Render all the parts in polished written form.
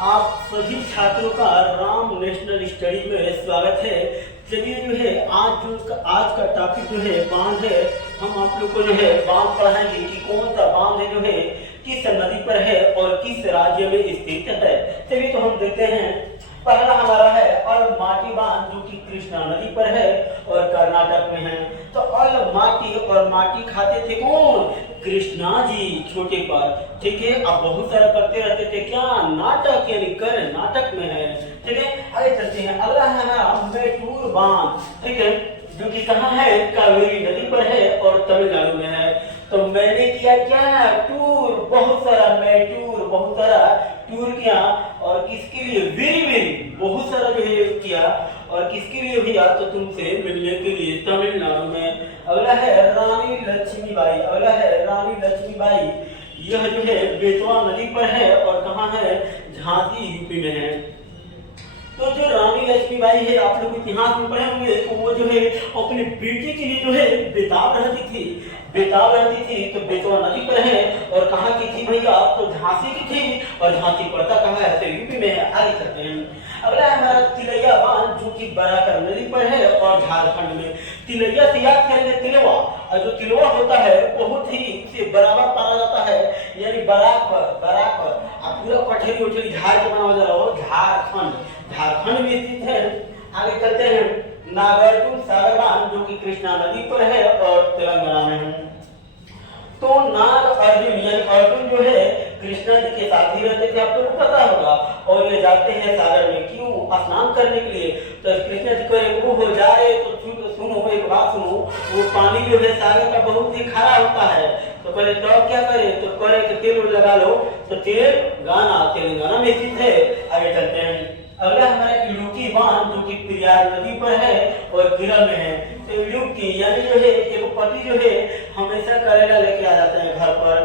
आप सभी छात्रों का राम नेशनल स्टडी में स्वागत है। चलिए जो है आज का टॉपिक जो है बांध है। हम आप लोग को जो है बांध पढ़ाएंगे कि कौन सा बांध है जो है किस नदी पर है और किस राज्य में स्थित है। चलिए तो हम देखते हैं। पहला हमारा है अलमाटी बांध जो कि कृष्णा नदी पर है और कर्नाटक में है। तो अलमाटी और माटी खाते थे कौन? कृष्णा जी छोटे पर। ठीक है, अब बहुत सारा करते रहते थे क्या? नाटक, यानी कर्नाटक में है। ठीक है, आगे चलते हैं। अगला है हमारा मैटूर बांध। ठीक है, जो कि कहाँ है? कावेरी नदी पर है और तमिलनाडु में है। तो मैंने किया क्या? टूर, बहुत सारा मैटूर, बहुत सारा टूर किया। और किसके लिए? वेरी वेरी बहुत सारा जो है किया। और किसके लिए भैया? तो तुमसे मिलने के लिए, तमिलनाडु में। अगला है रानी लक्ष्मीबाई। अगला है रानी लक्ष्मीबाई। यह जो है बेतवा नदी पर है और कहाँ है? झांसी यूपी में है। तो जो रानी लक्ष्मीबाई है, आप लोग इतिहास में पढ़े होंगे, तो वो जो है अपने बेटे के लिए जो है बेताब रहती थी। तो बेतवा नदी पर है और कहाँ की थी भैया? तो झांसी की थी। और झांसी पड़ता कहाँ है? तो यूपी में है। आगे चलते हैं। अगला है हमारा तिलैया बांध जो कि बराकर नदी पर है और झारखंड में। तिलैया से याद करेंगे तिलवा, और जो तिलवा होता है बहुत ही से बराबर पाला जाता है, यानी बराबर अब पूरा पठेरी उठेरी झाड़ के बना जा रहा हो। झारखंड में स्थित है। आगे चलते हैं। नागार्जुन सागर बांध जो कि कृष्णा नदी पर है और तेलंगाना में है। तो नाग अर्जुन, यानी अर्जुन जो है कृष्णा जी के साथ ही रहते थे, आपको पता होगा। और ये जाते हैं सागर में, क्यों? स्नान करने के लिए। तो कृष्णा जी को एक वो हो जाए तो सुनो, एक बात सुनो, वो पानी जो है सागर का बहुत ही खारा होता है। तो पहले तो क्या करे? तो करे कि तेल लगा लो। तो तेलंगाना में स्थित है। आगे चलते हैं। अगला हमारा इडुक्की बांध जो कि पेरियार नदी पर है और केरल में है। तो इडुक्की यानी जो है एक पति जो है हमेशा करेला लेके आ जाते हैं घर पर।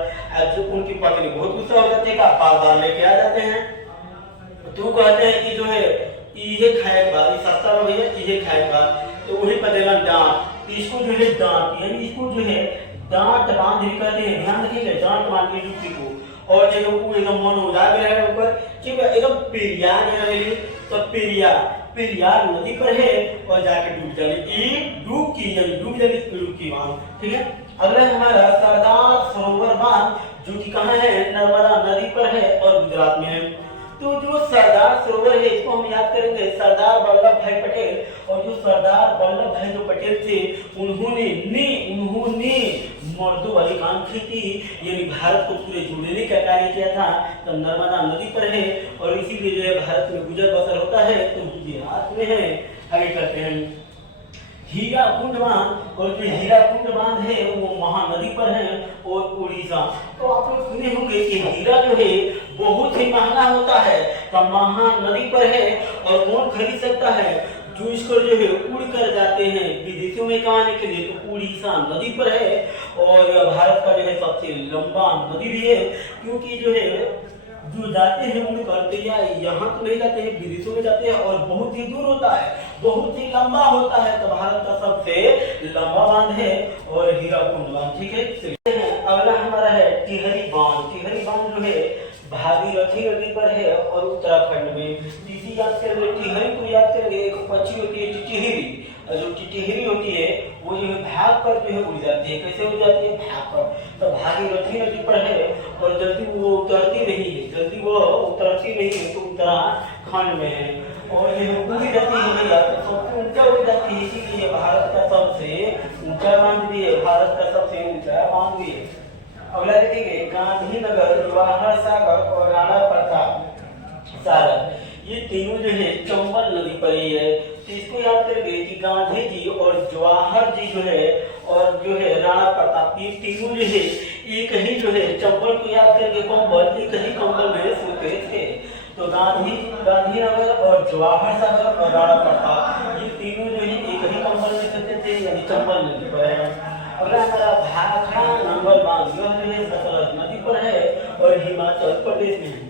जो उनकी पत्नी बहुत गुस्सा हो जाती है, बार लेके आ जाते हैं। तो कहते हैं कि जो है ये खाएगा, ये सस्ता हो भैया, ये खाएगा। तो वही पर देगा डांट। इसको जो है डांट, यानी इसको जो है डांट बांध भी कहते हैं। ध्यान रखिएगा, डांट बांध के इडुक्की को। और जब वो एकदम मन उजाग रहे ऊपर, ठीक है, एकदम पेरियार रहेगी। तो पेरियार नदी पर है और जाके डूब जाएगी। डुबकी यानी डूब जाएगी, इडुक्की बांध। ठीक है, अगला हमारा सरदार सरोवर बांध जो कि कहाँ है? नर्मदा नदी पर है और गुजरात में है। तो जो सरदार सरोवर है इसको हम याद करेंगे सरदार वल्लभ भाई पटेल। और जो सरदार वल्लभ भाई जो पटेल थे, उन्होंने मर्दों वाली काम की थी, यानी भारत को पूरे जोड़ने का कार्य किया था। तो नर्मदा नदी पर है और इसीलिए जो है भारत में गुजर बसर होता है तो गुजरात में है। आगे करते हैं। हीराकुंड बांध, और जो हीराकुंड बांध है वो महानदी पर है और उड़ीसा। तो आप लोग सुने होंगे कि हीरा जो है बहुत ही महंगा होता है। तो महानदी पर है और कौन खरीद सकता है? जो इसको जो है उड़ कर जाते हैं विदेशों में कमाने के लिए। तो उड़ीसा नदी पर है और भारत का जो है सबसे लंबा नदी भी है, क्योंकि जो है जो जाते हैं उन करते या यहाँ तो नहीं जाते हैं, विदेशों में जाते हैं और बहुत ही दूर होता है, बहुत ही लंबा होता है। तो भारत का सबसे लंबा बांध है और हीराकुंड बांध। ठीक है, अगला हमारा है टिहरी बांध। टिहरी बांध जो है भागीरथी नदी पर है और उत्तराखंड में। टिहरी याद करेंगे, टिहरी को याद करेंगे। एक पक्षी होती है टिटहिरी, और जो टिटहिरी होती है वो जो है भाग कर जो है उड़ जाती है। कैसे उड़ जाती है? भाग कर। तो भागीरथी नदी पर है और जल्दी वो उतरती नहीं है, तो उत्तराखंड में है। और ये उड़ी जाती है भैया, तो सबसे ऊंचा उड़ जाती है, इसीलिए भारत का सबसे ऊंचा बांध भी है। भारत का सबसे ऊंचा बांध भी है। अगला देखेंगे गांधीनगर, जवाहर सागर और राणा प्रताप सागर। ये तीनों जो है चंबल नदी पर ही है। तो इसको याद करेंगे कि गांधी जी और जवाहर जी जो है और जो है राणा प्रताप, ये तीनों जो है एक ही जो है चंबल को याद करके कंबल, एक ही कंबल में सोते थे। तो गांधीनगर और जवाहर सागर और राणा प्रताप, ये तीनों जो है एक ही कंबल में सोते थे, यानी चंबल नदी पर है। अगला हमारा भाखड़ा नंगल बांध, यह जो है सतलज नदी पर है और हिमाचल प्रदेश में है।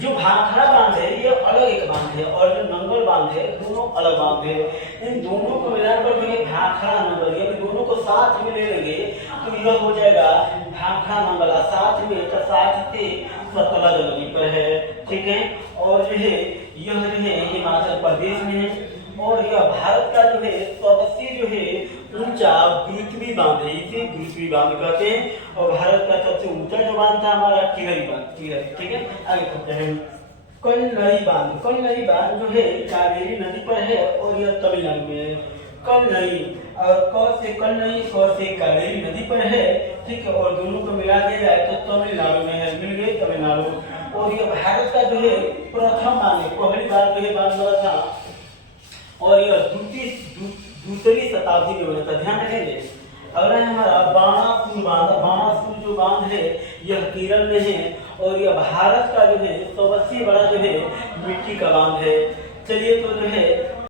जो भाखड़ा बांध है ये अलग एक बांध है और जो नंगल बांध है दोनों अलग बांध है। इन दोनों को मिलाकर जो है भाखड़ा नंगल, यानी दोनों को साथ में ले लेंगे तो यह हो जाएगा भाखड़ा मंगला साथ में तो साथ से सतलज नदी पर है, ठीक है। और जो है यह जो है हिमाचल प्रदेश में है, और यह भारत का जो है सबसे जो है ऊंचा गुरुत्वी बांध है, इसे गुरुत्वी बांध कहते हैं। और भारत का सबसे ऊंचा जो बांध था हमारा टिहरी बांध, टिहरी, ठीक है। आगे बढ़ते हैं। कल्लई बांध, कल्लई बांध जो है कावेरी नदी पर है और यह तमिलनाडु में है। कल्लई और क से कल्लई, क से कावेरी नदी पर है, ठीक है। और दोनों को मिला दिया जाए तो तमिलनाडु में है, मिल गए तमिलनाडु। और यह भारत का जो है प्रथम बांध है, पहली बार जो है बांध बना था और यह दूसरी शताब्दी में बना था, ध्यान रखेंगे। अगला है हमारा बाणासुर बांध। बाणासुर जो बांध है यह केरल में है और यह भारत का जो है सबसे बड़ा जो है मिट्टी का बांध है। चलिए तो जो है